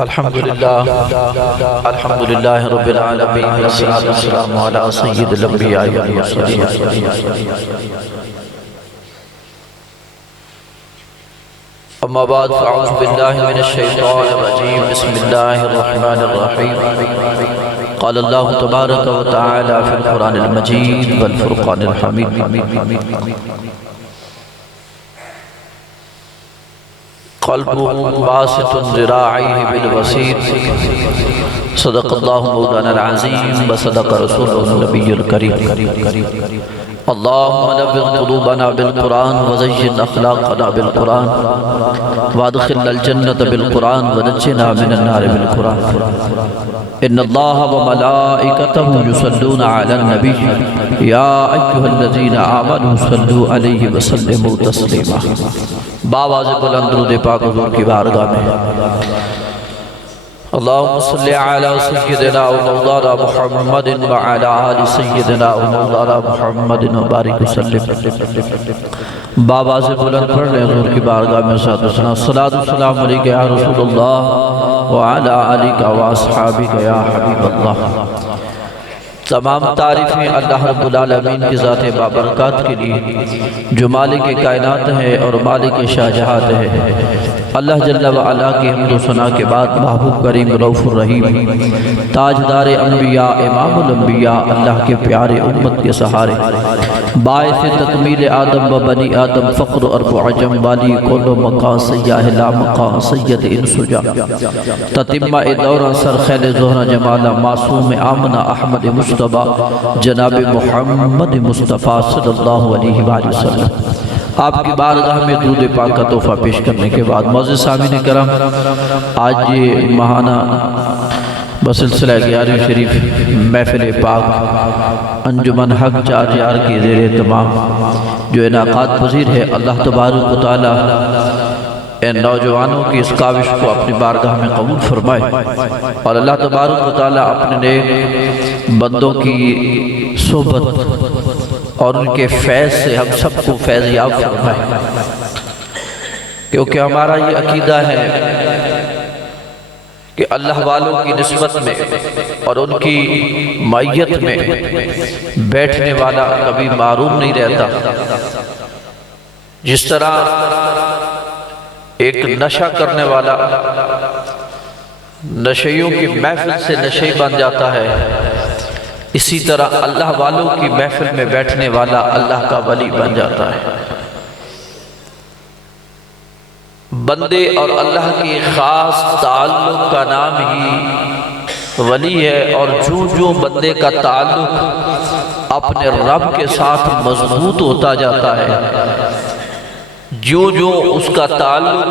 الحمدللہ رب العالمین والصلاة والسلام علی سید الانبیاء والمرسلین اما بعد فاعوذ باللہ من الشیطان الرجیم بسم اللہ الرحمن الرحیم قال اللہ تبارک و تعالی فی القرآن المجید والفرقان الحمید قلب باسط ذراعیہ بالوسیط صدق اللہ مولانا العظیم وصدق رسول النبی الکریم اللہم نور قلوبنا بالقرآن وزین اخلاقنا بالقرآن وادخلنا الجنة بالقرآن ونجنا من النار بالقرآن ان اللہ وملائکتہ یصلون علی النبی یا ایہا الذین آمنوا صلوا علیہ وسلموا تسلیما۔ باواز بلند درود پاک حضور کی بارگاہ میں اللہم صلی علی سیدنا و مولانا محمد وعلی آل سیدنا و مولانا محمد وبارک وسلم۔ باواز بلند پڑھ لیں حضور کی بارگاہ میں صلاۃ والسلام علیک یا رسول اللہ وعلی آلک و اصحابک یا حبیب اللہ۔ تمام تعریفیں اللہ رب العالمین کی ذات بابرکات کے لیے جو مالک کائنات ہے اور مالک شاہجہات ہے۔ اللہ جل وعلا کی حمد و ثنا کے بعد محبوب کریم رؤوف الرحیم تاجدار انبیاء امام الانبیاء اللہ کے پیارے امت کے سہارے باعث تکمیل آدم و بنی آدم فقر عرب و عجم والی کون و مقام سیاہ لا مقام سید انسجا تتمہ دورہ سرخیل زہرہ جمالہ معصوم آمنہ احمد مصطفیٰ جناب محمد مصطفیٰ صلی اللہ علیہ وآلہ وسلم۔ آپ کی بارگاہ میں درود پاک کا تحفہ پیش کرنے کے بعد معزز سامعین کرام، آج یہ ماہانہ بسلسلہ 11ویں شریف محفل پاک انجمن حق چار یار کی زیر اہتمام جو انعقاد پذیر ہے، اللہ تبارک و تعالی ان نوجوانوں کی اس کاوش کو اپنی بارگاہ میں قبول فرمائے اور اللہ تبارک و تعالی اپنے نیک بندوں کی صحبت اور ان کے فیض سے ہم سب کو فیض یاب فرمائے، کیونکہ ہمارا یہ عقیدہ ہے کہ اللہ والوں کی نسبت میں اور ان کی معیت میں بیٹھنے والا کبھی معروم نہیں رہتا۔ جس طرح ایک نشہ کرنے والا نشیوں کی محفل سے نشی بن جاتا ہے، اسی طرح اللہ والوں کی محفل میں بیٹھنے والا اللہ کا ولی بن جاتا ہے۔ بندے اور اللہ کی خاص تعلق کا نام ہی ولی ہے، اور جو بندے کا تعلق اپنے رب کے ساتھ مضبوط ہوتا جاتا ہے، جو اس کا تعلق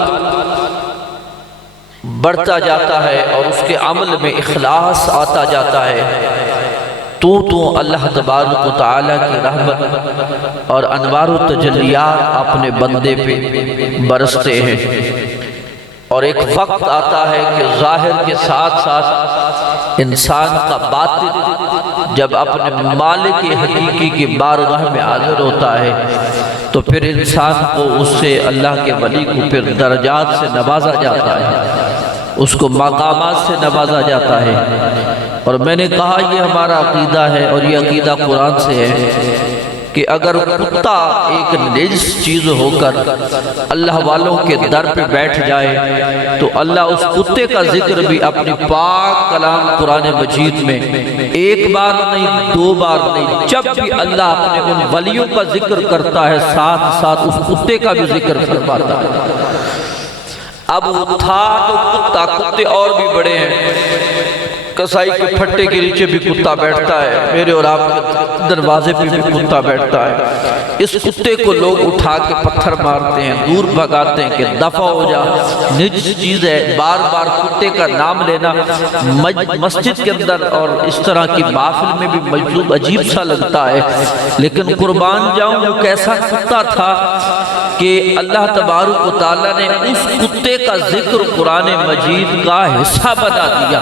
بڑھتا جاتا ہے اور اس کے عمل میں اخلاص آتا جاتا ہے، تو اللہ تبارک و تعالیٰ کی رحمت اور انوار و تجلیات اپنے بندے پہ برستے ہیں، اور ایک وقت آتا ہے کہ ظاہر کے ساتھ ساتھ انسان کا باطن جب اپنے مالک حقیقی کی بارگاہ میں حاضر ہوتا ہے تو پھر انسان کو اس سے اللہ کے ولی کو پھر درجات سے نوازا جاتا ہے، اس کو مقامات سے نوازا جاتا ہے۔ اور میں نے کہا یہ ہمارا عقیدہ ہے اور یہ عقیدہ قرآن سے ہے کہ اگر کتا ایک نجس چیز ہو کر اللہ والوں کے در پہ بیٹھ جائے تو اللہ اس کتے کا ذکر بھی اپنی پاک کلام قرآن مجید میں ایک بار نہیں، دو بار نہیں، جب بھی اللہ اپنے ان ولیوں کا ذکر کرتا ہے ساتھ ساتھ اس کتے کا بھی ذکر فرماتا ہے۔ اب وہ تھا تو کتے اور بھی بڑے ہیں، کسائی کے پھٹے کے نیچے بھی کتا بیٹھتا ہے، میرے اور آپ کے دروازے پہ بھی کتا بیٹھتا ہے۔ اس کتے کو لوگ اٹھا کے پتھر مارتے ہیں، دور بھگاتے ہیں کہ دفع ہو جا، نجس چیز ہے۔ بار بار کتے کا نام لینا مسجد کے اندر اور اس طرح کی محفل میں بھی مجذوب عجیب سا لگتا ہے، لیکن قربان جاؤں وہ کیسا کتا تھا کہ اللہ تبارک و تعالیٰ نے اس کتے کا ذکر قرآن مجید کا حصہ بنا دیا۔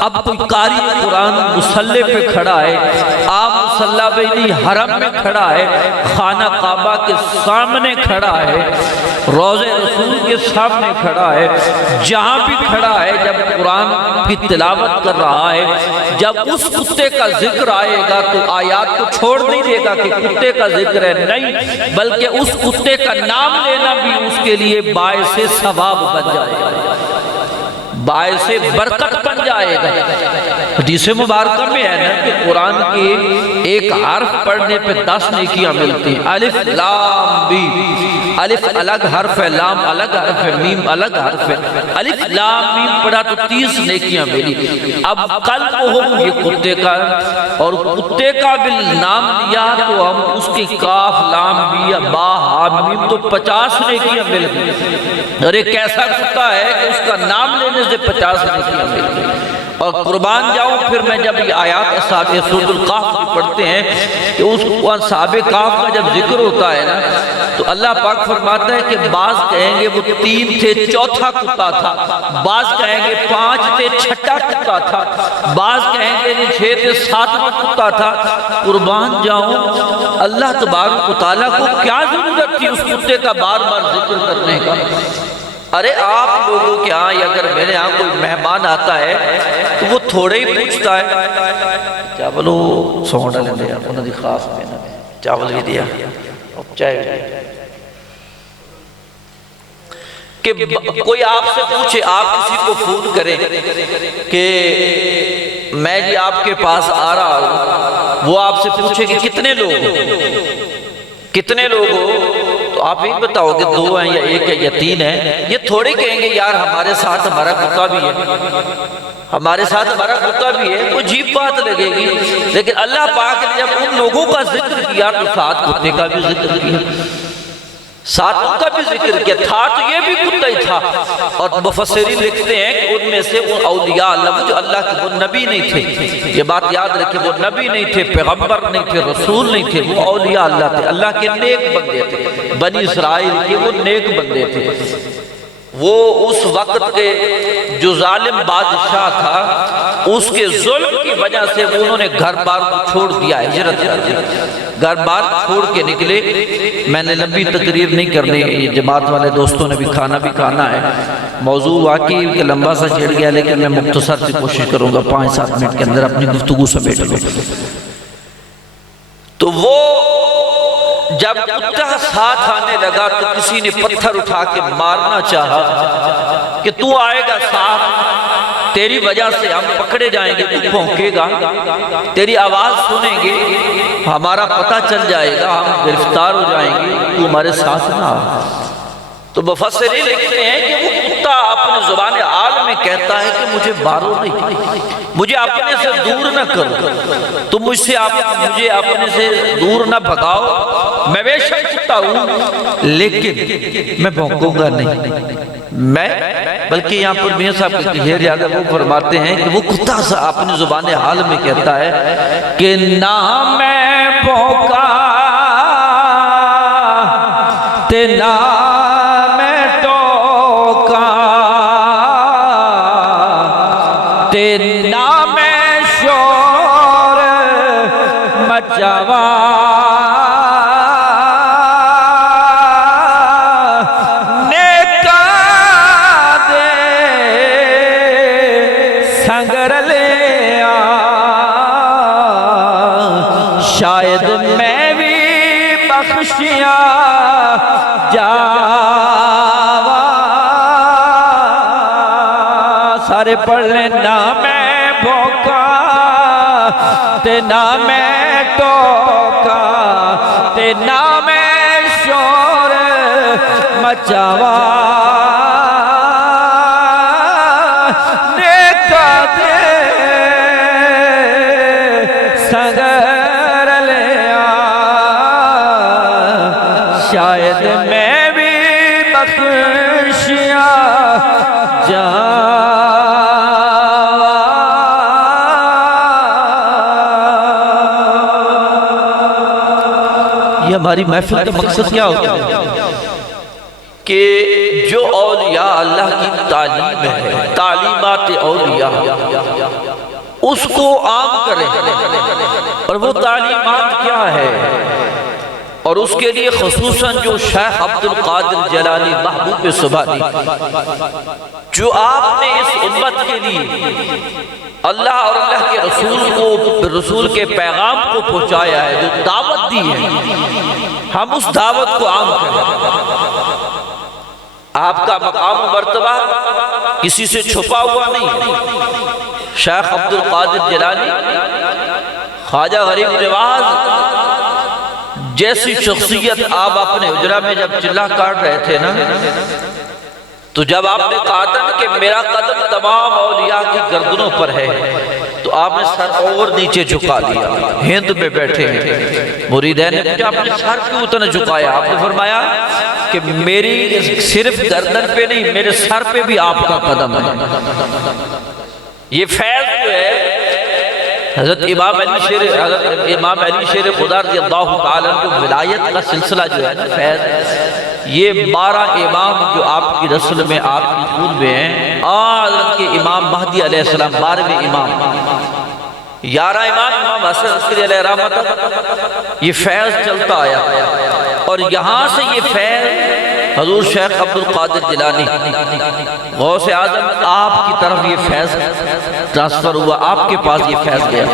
اب کوئی قاری قرآن مصلی پہ کھڑا ہے، آپ مصلی پہ نہیں حرم میں کھڑا ہے، خانہ کعبہ کے سامنے کھڑا ہے، روضہ رسول کے سامنے کھڑا ہے، جہاں بھی کھڑا ہے جب قرآن کی تلاوت کر رہا ہے، جب اس کتے کا ذکر آئے گا تو آیات کو چھوڑ نہیں دے گا کہ کتے کا ذکر ہے، نہیں، بلکہ اس کتے کا نام لینا بھی اس کے لیے باعث ثواب بن جائے گا، باعث برکت بن جائے گا۔ حدیث مبارکہ میں ہے نا کہ قرآن کے ایک حرف پڑھنے پہ 10 نیکیاں ملتی ہیں۔ الف لام بی، الف الگ حرف ہے، لام الگ حرف ہے، میم الگ حرف ہے، الف لام میم پڑھا تو 30 نیکیاں ملی۔ اب قلبہم یہ کتے کا، اور کتے کا بالنام لیا تو ہم اس کی کاف لام بی با ہا میم تو 50 نیکیاں مل گئی۔ اور ایک ایسا کتا ہے کہ اس کا نام لینے سے 50 نیکیاں مل گئی۔ اور قربان جاؤں پھر میں جب یہ آیات اصحاب سورۃ الکہف کی پڑھتے ہیں کہ اس اصحاب کہف کا جب ذکر ہوتا ہے نا تو اللہ پاک فرماتا ہے کہ بعض کہیں گے وہ 3 تھے 4تھا کتا تھا، بعض کہیں گے 5 تھے 6ٹھا کتا تھا، بعض کہیں گے 6 تھے 7واں کتا تھا۔ قربان جاؤں اللہ تبارک و تعالیٰ کو کیا ضرورت تھی اس کتے کا بار بار ذکر کرنے کا؟ ارے آپ لوگوں کے ہاں اگر میرے ہاں کوئی مہمان آتا ہے تو وہ تھوڑے ہی پوچھتا ہے چاولو سونڈا لے لیا، انہوں نے خاص پینا چاول بھی دیا اور چائے بھی دیا۔ کہ کوئی آپ سے پوچھے، آپ کسی کو فون کریں کہ میں جی آپ کے پاس آ رہا ہوں، وہ آپ سے پوچھے کہ کتنے لوگ ہو، کتنے لوگ ہو، تو آپ ہی بتاؤ کہ 2 ہیں یا 1 ہے یا 3 ہیں۔ یہ تھوڑے کہیں گے یار ہمارے ساتھ ہمارا کتا بھی ہے، ہمارے ساتھ ہمارا کتا بھی ہے، کوئی عجیب بات لگے گی، لیکن اللہ پاک نے جب ان لوگوں کا ذکر کیا تو ساتھ کتے کا بھی ذکر کیا، ساتھ ان کا بھی ذکر کیا، تھا تو یہ بھی کتا ہی تھا۔ اور مفسرین لکھتے ہیں کہ ان میں سے ان اولیاء اللہ جو اللہ کے وہ نبی نہیں تھے، یہ بات یاد رکھیں، وہ نبی نہیں تھے، پیغمبر نہیں تھے، رسول نہیں تھے، وہ اولیاء اللہ تھے، اللہ کے نیک بندے تھے، بنی اسرائیل کے وہ نیک بندے تھے۔ وہ اس وقت کے جو ظالم بادشاہ تھا اس کے ظلم کی وجہ سے انہوں نے گھر بار کو چھوڑ دیا، ہجرت کر دی، گھر بار چھوڑ کے نکلے۔ میں نے لمبی تقریر نہیں کرنی، یہ جماعت والے دوستوں نے بھی کھانا ہے، موضوع واقعی کہ لمبا سا چھڑ گیا، لیکن میں مختصر سے کوشش کروں گا 5-7 منٹ کے اندر اپنی گفتگو سمیٹ لوں۔ تو وہ جب کتا ساتھ آنے لگا تو کسی نے پتھر اٹھا کے مارنا چاہا کہ تو آئے گا ساتھ، تیری وجہ سے ہم پکڑے جائیں گے، تو بھونکے گا، تیری آواز سنیں گے، ہمارا پتہ چل جائے گا، ہم گرفتار ہو جائیں گے، تو ہمارے ساتھ نہ آ۔ تو مفسرین لکھتے ہیں کہ وہ کتا اپنے زبان حال میں کہتا ہے کہ مجھے مارو نہیں، مجھے اپنے سے دور نہ کرو، تم مجھے اپنے سے دور نہ بھگاؤ، میں بے شک کتا ہوں لیکن میں بھونکوں گا نہیں، میں بلکہ یہاں پر میاں صاحب کی ڈھیر یاد ہے، وہ فرماتے ہیں کہ وہ کتا سا اپنے زبان حال میں کہتا ہے کہ نہ میں بھونکا تے نہ شاید میں بھی بخشیا جاوا، سارے پڑھ لیں، نہ میں بھوکا تے نہ میں ٹوکا تے نہ میں شور مچاوا، نیکا دے سنگر لیا، شاید میں بھی بخشیا جاوا۔ یہ ہماری محفل کا مقصد کیا ہوتا ہے کہ جو اولیاء اللہ کی تعلیم ہے، تعلیمات اولیاء، اس کو عام کریں۔ اور وہ تعلیمات کیا ہے؟ اور اس کے لیے خصوصاً جو شیخ عبد القادر جیلانی محبوب سبحانی، جو آپ نے اس امت کے لیے اللہ اور اللہ کے رسول کے پیغام کو پہنچایا ہے، جو دعوت دی ہے، ہم اس دعوت کو عام کریں۔ آپ کا مقام و مرتبہ کسی سے چھپا ہوا نہیں۔ شیخ عبد القادر جیلانی، خواجہ غریب نواز جیسی شخصیت، آپ اپنے حجرہ میں جب چلہ کاٹ رہے تھے نا، تو جب آپ نے کہا تھا کہ میرا قدم تمام اولیاء کی گردنوں پر ہے، تو آپ نے سر اور نیچے جھکا لیا۔ ہند میں بیٹھے ہیں مریدین نے پوچھا آپ نے سر کیوں اتنا جھکایا؟ آپ نے فرمایا کہ میری صرف گردن پہ نہیں، میرے سر پہ بھی آپ کا قدم ہے۔ یہ فیض جو ہے حضرت امام علی شیر خدا رضی اللہ تعالیٰ جو ولایت کا سلسلہ جو ہے نا فیض، یہ 12 امام جو آپ کی رسل میں آپ کی خون میں ہیں، حضرت کے امام مہدی علیہ السلام 12ویں امام، 11 امام حسن عسکری علیہ رحمت، یہ فیض چلتا آیا، اور یہاں سے یہ فیض حضور شیخ عبد القادر جیلانی غوث اعظم آپ کی طرف یہ فیض ٹرانسفر ہوا، آپ کے پاس یہ فیض گیا۔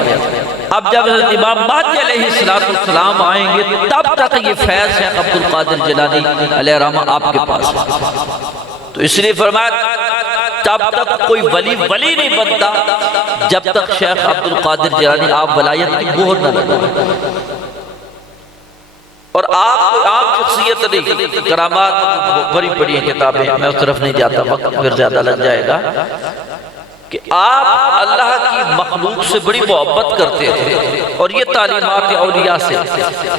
اب جب حضرت امام مہدی علیہ السلام آئیں گے تب تک یہ فیض شیخ عبد القادر جیلانی علیہ رحمہ آپ کے پاس ہے۔ تو اس لیے فرمایا تب تک کوئی ولی نہیں بنتا جب تک شیخ عبد القادر جیلانی آپ ولایت کی مہر نہ لگائیں۔ اور آپ کوئی عام شخصیت نہیں، کرامات بڑی بڑی کتابیں، میں اس طرف نہیں جاتا، وقت پھر زیادہ لگ جائے گا، کہ آپ اللہ کی مخلوق سے بڑی محبت کرتے تھے، اور یہ تعلیمات اولیاء سے۔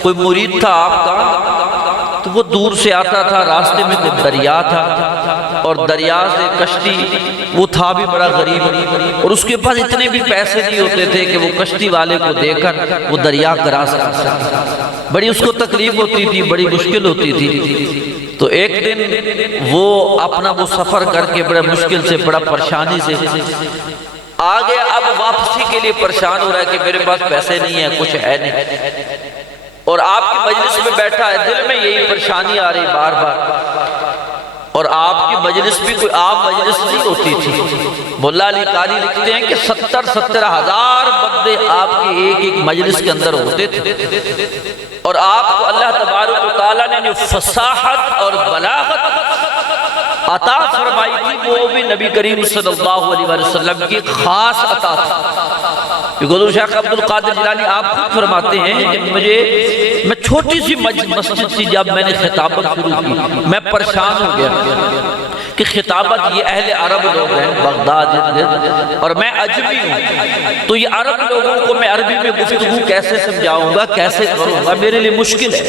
کوئی مرید تھا آپ کا تو وہ دور سے آتا تھا، راستے میں کوئی دریا تھا، اور دریا سے کشتی، وہ تھا بھی بڑا غریب، اور اس کے پاس اتنے بھی پیسے نہیں ہوتے تھے کہ وہ کشتی والے کو دے کر وہ دریا کراس کر سکتا۔ بڑی اس کو تکلیف ہوتی تھی، بڑی مشکل ہوتی تھی۔ تو ایک دن وہ اپنا وہ سفر کر کے بڑا مشکل سے، بڑا پریشانی سے آگے، اب واپسی کے لیے پریشان ہو رہا ہے کہ میرے پاس پیسے نہیں ہیں، کچھ ہے نہیں، اور آپ کی مجلس میں بیٹھا ہے، دل میں یہی پریشانی آ رہی بار بار، اور آپ کی مجلس بھی کوئی عام مجلس نہیں ہوتی تھی۔ مولا علی قاری لکھتے ہیں کہ 70 ہزار بندے آپ کی ایک مجلس کے اندر ہوتے تھے، اور آپ کو اللہ تبارک و تعالیٰ نے جو فصاحت اور بلاغت عطا فرمائی تھی، وہ بھی نبی کریم صلی اللہ علیہ وسلم کی خاص عطا تھی۔ حضور شیخ عبد القادر جیلانی آپ خود فرماتے ہیں کہ میں چھوٹی سی مسجد تھی، جب میں نے خطابت شروع کی میں پریشان ہو گیا کہ خطابت یہ اہل عرب لوگ ہیں بغداد، اور میں عجمی ہوں، تو یہ عرب لوگوں کو میں عربی میں گفتگو کیسے سمجھاؤں گا، کیسے کروں گا، میرے لیے مشکل ہے۔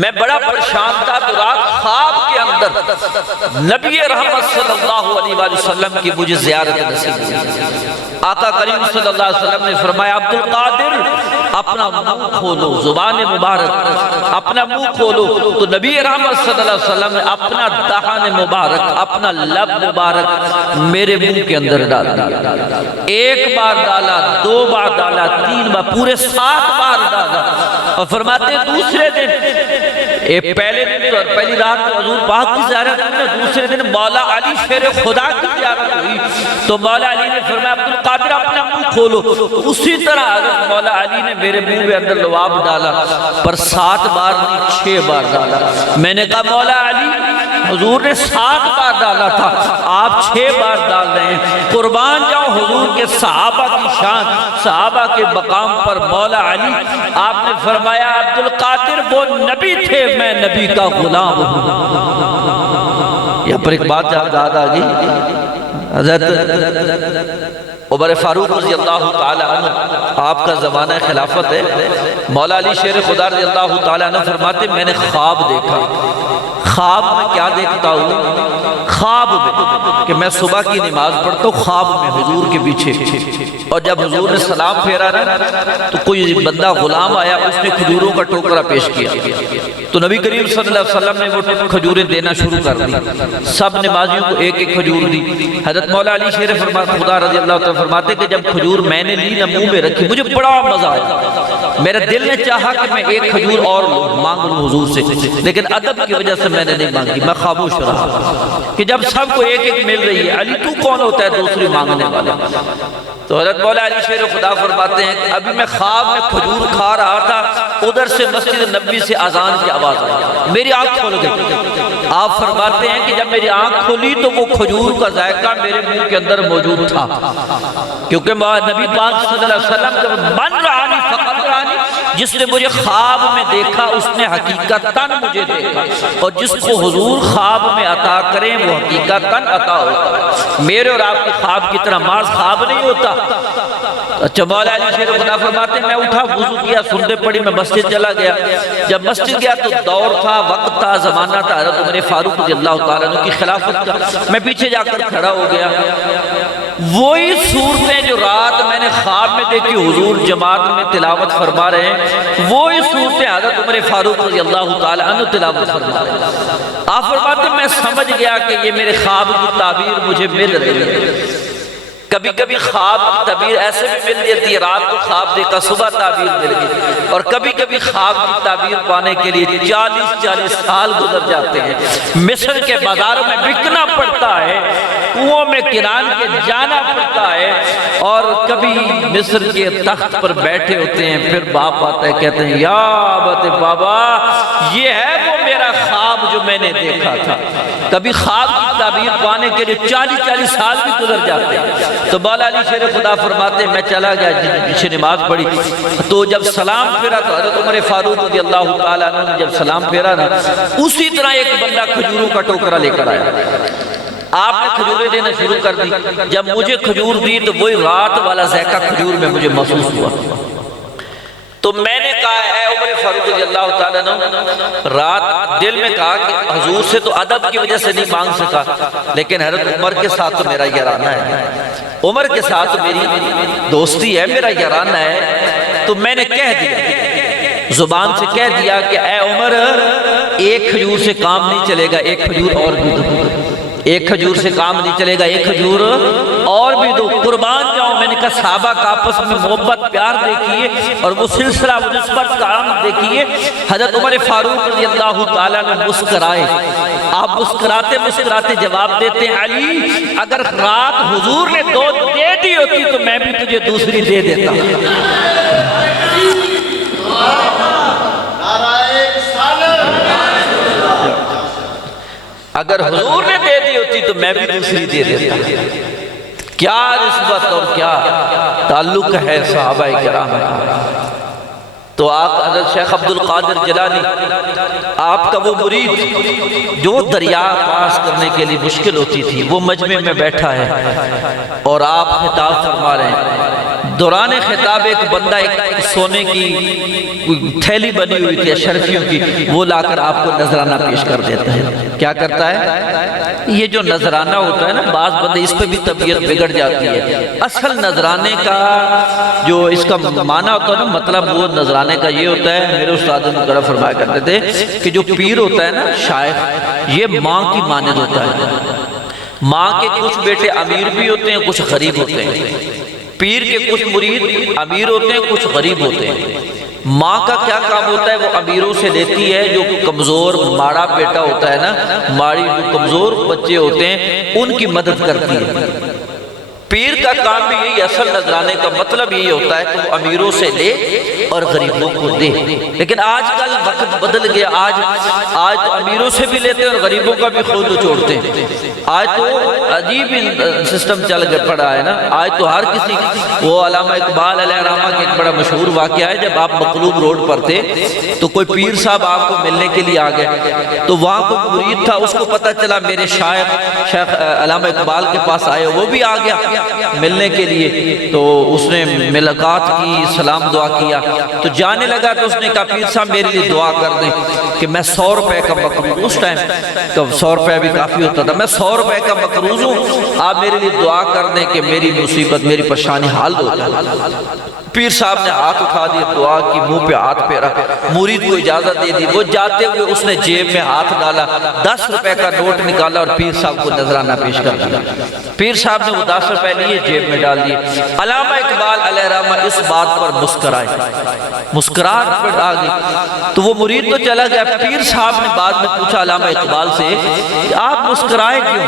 میں بڑا پریشان تھا، تو رات خواب کے اندر نبی رحمت صلی اللہ علیہ وسلم کی مجھے زیارت نصیب ہوئی۔ آقا کریم صلی اللہ علیہ وسلم نے فرمایا عبد القادر اپنا منہ کھولو، زبان مبارک اپنا منہ کھولو، تو نبی رحمت صلی اللہ علیہ وسلم نے اپنا دہان مبارک، اپنا لب مبارک میرے منہ کے اندر ڈال دیا۔ ایک بار ڈالا، 2 بار ڈالا، 3 بار، پورے 7 بار ڈالا، اور فرماتے ہیں دوسرے دن، پہلے دن اور پہلی رات کو حضور پاک کی زیارت ہوئی، دوسرے دن مولا علی شیر خدا کی زیارت ہوئی، تو مولا علی نے فرمایا عبد القادر اپنا منہ کھولو، اسی طرح حضرت مولا علی نے میرے منہ میں اندر لعاب ڈالا، پر 7 بار نہیں 6 بار ڈالا۔ میں نے کہا مولا علی حضور نے 7 بار ڈالا تھا، آپ 6 بار ڈال رہے ہیں، قربان جاؤں حضور کے صحابہ کی شان، صحابہ کے مقام پر مولا علی۔ آپ نے فرمایا عبد القادر وہ نبی تھے، میں نبی کا غلام ہوں۔ یہاں پر ایک بات یاد آ گئی، حضرت عمر فاروق رضی اللہ تعالیٰ عنہ، آپ کا زمانہ خلافت ہے، مولا علی شیر خدا رضی اللہ تعالیٰ عنہ فرماتے میں نے خواب دیکھا۔ خواب میں کیا دیکھتا ہوں؟ خواب میں کہ میں صبح کی نماز پڑھتا ہوں، خواب میں حضور کے پیچھے، اور جب حضور نے سلام پھیرا نا تو کوئی بندہ غلام آیا، اس نے کھجوروں کا ٹوکرا پیش کیا، تو نبی کریم صلی اللہ علیہ وسلم نے وہ کھجوریں دینا شروع کر دی، سب نمازیوں کو ایک ایک کھجور دی۔ حضرت مولا علی شیر خدا رضی اللہ تعالیٰ فرماتے کہ جب کھجور میں نے لی نا منہ میں رکھی، مجھے بڑا مزہ آیا، میرے دل نے چاہا کہ میں ایک کھجور اور مانگ لوں حضور سے، لیکن ادب کی وجہ سے میں نے نہیں مانگی، میں خاموش رہا کہ جب سب کو ایک ایک مل رہی ہے، علی تو کون ہوتا ہے دوسری مانگنے والا؟ تو حضرت مولا علی شیر خدا فرماتے ہیں کہ ابھی میں خواب میں کھجور کھا رہا تھا، ادھر سے مسجد نبوی سے اذان کی آواز آئی، میری آنکھ کھل گئی۔ آپ فرماتے ہیں کہ جب میری آنکھ کھلی تو وہ کھجور کا ذائقہ میرے منہ کے اندر موجود تھا، کیونکہ نبی پاک صلی اللہ علیہ وسلم جب من رآنی فقط رآنی، جس نے مجھے خواب میں دیکھا اس نے حقیقتاً مجھے دیکھا، اور جس کو حضور خواب میں عطا کریں وہ حقیقتاً عطا ہوتا ہے۔ میرے اور آپ کے خواب کی طرح محض خواب نہیں ہوتا۔ اچھا مولا علی شیر خدا فرماتے ہیں میں اٹھا، وضو کیا، سنتیں پڑھی، میں مسجد چلا گیا۔ جب مسجد گیا تو دور تھا، وقت تھا، زمانہ تھا حضرت عمر فاروق رضی اللہ تعالیٰ عنہ کی خلافت کا۔ میں پیچھے جا کر کھڑا ہو گیا، وہی صورتیں جو رات میں نے خواب میں دیکھی حضور جماعت میں تلاوت فرما رہے ہیں، وہی صورتیں حضرت عمر فاروق رضی اللہ تعالیٰ عنہ تلاوت فرما رہے ہیں۔ آپ فرماتے ہیں میں سمجھ گیا کہ یہ میرے خواب کی تعبیر مجھے مل رہی ہے۔ کبھی کبھی خواب کی تعبیر ایسے بھی مل جاتی ہے، رات کو خواب دیکھا صبح تعبیر مل گئی، اور کبھی کبھی خواب کی تعبیر پانے کے لیے 40 سال گزر جاتے ہیں، مصر کے بازاروں میں بکنا پڑتا ہے، کنووں میں کنان کے جانا پڑتا ہے، اور کبھی مصر کے تخت پر بیٹھے ہوتے ہیں، پھر باپ آتا ہے کہتے ہیں یا ابت بابا یہ ہے وہ میرا خواب جو میں نے دیکھا تھا۔ کبھی خواب کی تعبیر پانے کے لیے 40 سال بھی گزر جاتے ہیں۔ تو مولا علی شیر خدا فرماتے ہیں میں چلا گیا، پیچھے نماز پڑھی، تو جب سلام پھیرا تو حضرت عمر فاروق رضی اللہ تعالیٰ عنہ نے جب سلام پھیرا نا، اسی طرح ایک بندہ کھجوروں کا ٹوکرا لے کر آیا۔ آپ نے کھجوریں دینا شروع کر دی، جب مجھے کھجور دی تو وہی رات والا ذائقہ کھجور میں مجھے محسوس ہوا۔ تو میں نے کہا اے عمر فاروق رضی اللہ تعالیٰ عنہ، رات دل میں کہا کہ حضور سے تو ادب کی وجہ سے نہیں مانگ سکا، لیکن حضرت عمر کے ساتھ تو میرا یارانہ ہے، عمر کے ساتھ میری دوستی ہے، میرا یارانہ ہے، تو میں نے کہہ دیا، زبان سے کہہ دیا کہ اے عمر ایک کھجور سے کام نہیں چلے گا، ایک کھجور اور بھی دو، ایک کھجور سے کام نہیں چلے گا، ایک کھجور اور بھی دو، قربان جاؤں۔ میں نے کہا صحابہ کا آپس میں محبت پیار دیکھیے اور وہ سلسلہ نسبت کا عمل دیکھیے۔ حضرت عمر فاروق رضی اللہ تعالیٰ نے مسکرائے، آپ مسکراتے مسکراتے جواب دیتے ہیں علی اگر رات حضور نے دو دے دی ہوتی تو میں بھی تجھے دوسری دے دیتا۔ اگر حضور نے دے دی ہوتی تو میں بھی دوسری دے دیتا۔ کیا نسبت اور کیا تعلق ہے صحابہ کرام کا۔ تو آپ حضرت شیخ عبد القادر جیلانی، آپ کا وہ مرید جو دریا پاس کرنے کے لیے مشکل ہوتی تھی، وہ مجمع میں بیٹھا ہے اور آپ خطاب فرما رہے ہیں۔ دوران خطاب ایک بندہ ایک سونے کی تھیلی بنی ہوئی تھی اشرفیوں کی، وہ لا کر آپ کو نذرانہ پیش کر دیتا ہے۔ کیا کرتا ہے؟ یہ جو نذرانہ ہوتا ہے نا، بعض بندے اس پہ بھی طبیعت بگڑ جاتی ہے۔ اصل نذرانے کا جو اس کا معنی ہوتا ہے نا، مطلب وہ نذرانے کا یہ ہوتا ہے، میرے استاد مقرر فرمایا کرتے تھے کہ جو پیر ہوتا ہے نا شیخ، یہ ماں کی مانند ہوتا ہے۔ ماں کے کچھ بیٹے امیر بھی ہوتے ہیں، کچھ غریب ہوتے ہیں۔ پیر کے کچھ مرید امیر ہوتے ہیں، کچھ غریب ہوتے ہیں۔ ماں کا کیا کام ہوتا ہے؟ وہ امیروں سے لیتی ہے، جو کمزور ماڑا بیٹا ہوتا ہے نا، ماڑی جو کمزور بچے ہوتے ہیں ان کی مدد کرتی ہے۔ پیر کا کام بھی یہی، اصل نذرانے کا مطلب یہی ہوتا ہے کہ وہ امیروں سے لے اور غریبوں کو دے۔ لیکن آج کل وقت بدل گیا، آج تو امیروں سے بھی لیتے ہیں اور غریبوں کا بھی خود چھوڑتے ہیں۔ آج تو عجیب سسٹم چل پڑا ہے نا، آج تو ہر کسی، وہ علامہ اقبال علیہ الرحمہ کے ایک بڑا مشہور واقعہ ہے، جب آپ مقلوب روڈ پر تھے تو کوئی پیر صاحب آپ کو ملنے کے لیے آ گئے، تو وہاں کوئی مرید تھا، اس کو پتہ چلا میرے شیخ علامہ اقبال کے پاس آئے، وہ بھی آ گیا ملنے کے لیے، تو اس نے ملاقات کی، سلام دعا کیا، تو جانے لگا تو اس نے کہا پیر صاحب میرے لیے دعا کر دیں کہ میں 100 روپے کا مقروض، اس ٹائم تو 100 روپے بھی کافی ہوتا تھا، میں 100 روپے کا مقروض ہوں، آپ میرے لیے دعا کر دیں کہ میری مصیبت، میری پریشانی حل ہو جائے۔ پیر صاحب نے ہاتھ اٹھا دیا، دعا کی، منہ پہ ہاتھ پھیرا، مرید کو اجازت دے دی۔ وہ جاتے ہوئے اس نے جیب میں ہاتھ ڈالا، 10 روپے کا نوٹ نکالا اور پیر صاحب کو نذرانہ پیش کر دیا۔ پیر صاحب نے وہ 10 روپے لیے، جیب میں ڈال دیے۔ علامہ اقبال علیہ رحمہ اس بات پر مسکرائے، مسکراہٹ پہ آ گئی۔ تو وہ مرید تو چلا گیا۔ پیر صاحب نے بعد میں پوچھا علامہ اقبال سے کہ آپ مسکرائے کیوں؟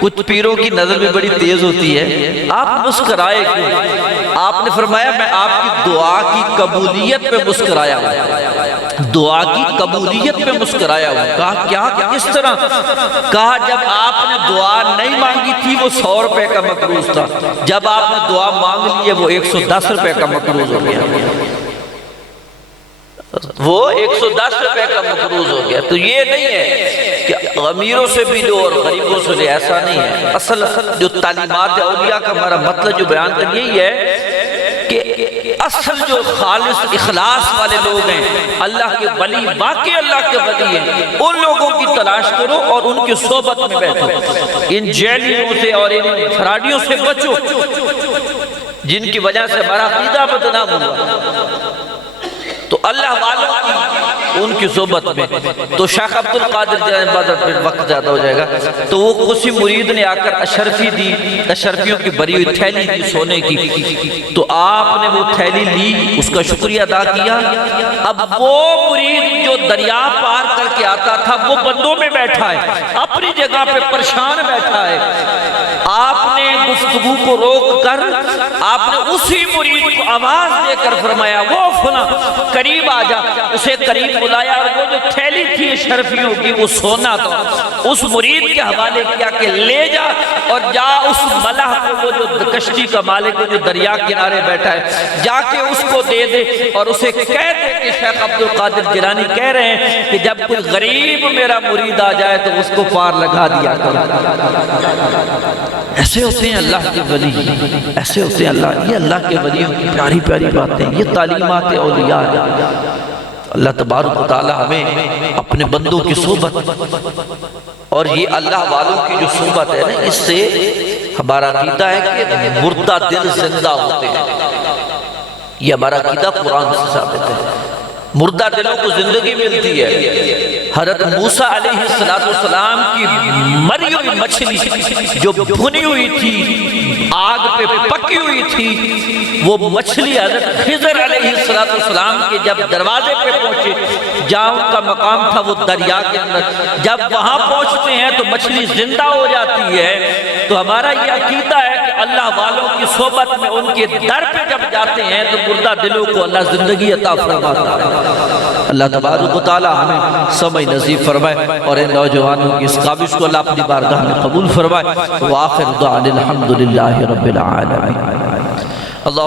کچھ پیروں کی نظر بھی بڑی تیز ہوتی ہے، آپ مسکرائے کیوں؟ آپ نے فرمایا میں آپ کی دعا کی قبولیت پہ مسکرایا ہوں، دعا کی قبولیت پہ مسکرایا ہوں۔ کہا کیا، کس طرح؟ کہا جب آپ نے دعا نہیں مانگی تھی وہ 100 روپے کا مقروض تھا، جب آپ نے دعا مانگ لی ہے وہ 110 روپے کا مقروض ہو گیا، وہ 110 روپے کا مقروض ہو گیا۔ تو یہ نہیں ہے کہ امیروں سے بھی لو اور غریبوں سے لے، ایسا نہیں ہے۔ اصل جو تعلیمات اولیاء کا ہمارا مطلب جو بیان کر یہی ہے کہ اصل جو خالص اخلاص والے لوگ ہیں، اللہ کے ولی، واقعی اللہ کے ولی ہیں، ان لوگوں کی تلاش کرو اور ان کی صحبت میں بیٹھو۔ ان جیلیوں سے اور ان فراڈیوں سے بچو جن کی وجہ سے ہمارا عقیدہ بدنام ہوا۔ تو اللہ والوں کی ان کی صحبت میں، تو شیخ عبد القادر جیلانی بدر پھر وقت زیادہ ہو جائے گا، تو وہ کسی مرید نے آ کر اشرفی دی، اشرفیوں کی بری ہوئی تھیلی دی سونے کی، تو آپ نے وہ تھیلی لی، اس کا شکریہ ادا کیا۔ اب وہ مرید جو دریا پار کر کے آتا تھا وہ بندوں میں بیٹھا ہے، اپنی جگہ پہ پریشان بیٹھا ہے۔ آپ نے گفتگو کو روک کر آپ نے اسی مرید کو آواز دے کر فرمایا وہ فلاں قریب آ جا، اسے قریب بلایا اور وہ جو تھیلی تھی شرفیوں کی وہ سونا تھا، اس مرید کے حوالے کیا کہ لے جا اور جا اس ملح کو، وہ جو کشتی کا مالک جو دریا کنارے بیٹھا ہے، جا کے اس کو دے دے اور اسے کہہ دے کہ شیخ عبد القادر جیلانی کہہ رہے ہیں کہ جب کوئی غریب میرا مرید آ جائے تو اس کو پار لگا دیا کرو۔ ایسے ہوتے ہیں اللہ کے ولی، ایسے ہوتے ہیں اللہ، یہ اللہ کے ولیوں کی پیاری پیاری باتیں، یہ تعلیمات اولیاء ہے۔ اللہ تبارک و تعالی ہمیں اپنے بندوں کی صحبت اور یہ اللہ والوں کی جو صحبت ہے نا، اس سے ہمارا عقیدہ ہے کہ مردہ دل زندہ ہوتے ہیں۔ یہ ہمارا عقیدہ قرآن سے ثابت ہے، مردہ دلوں کو زندگی ملتی ہے۔ حضرت موسیٰ علیہ السلام کی مری ہوئی مچھلی جو بھنی ہوئی تھی، آگ پہ پکی ہوئی تھی، وہ مچھلی حضرت خضر علیہ السلام کے جب دروازے پہ پہنچے، جہاں ان کا مقام تھا وہ دریا کے اندر، جب وہاں پہنچتے ہیں تو مچھلی زندہ ہو جاتی ہے۔ تو ہمارا یہ عقیدہ ہے کہ اللہ والوں کی صحبت میں ان کے در پہ جب جاتے ہیں تو مردہ دلوں کو اللہ زندگی عطا فرماتا ہے۔ اللہ تبارک و تعالی ہمیں سمجھ نصیب فرمائے اور ان نوجوانوں کی اس کاوش کو اللہ اپنی بارگاہ میں قبول فرمائے۔ وآخر دعوانا الحمدللہ رب العالمین۔ اللہ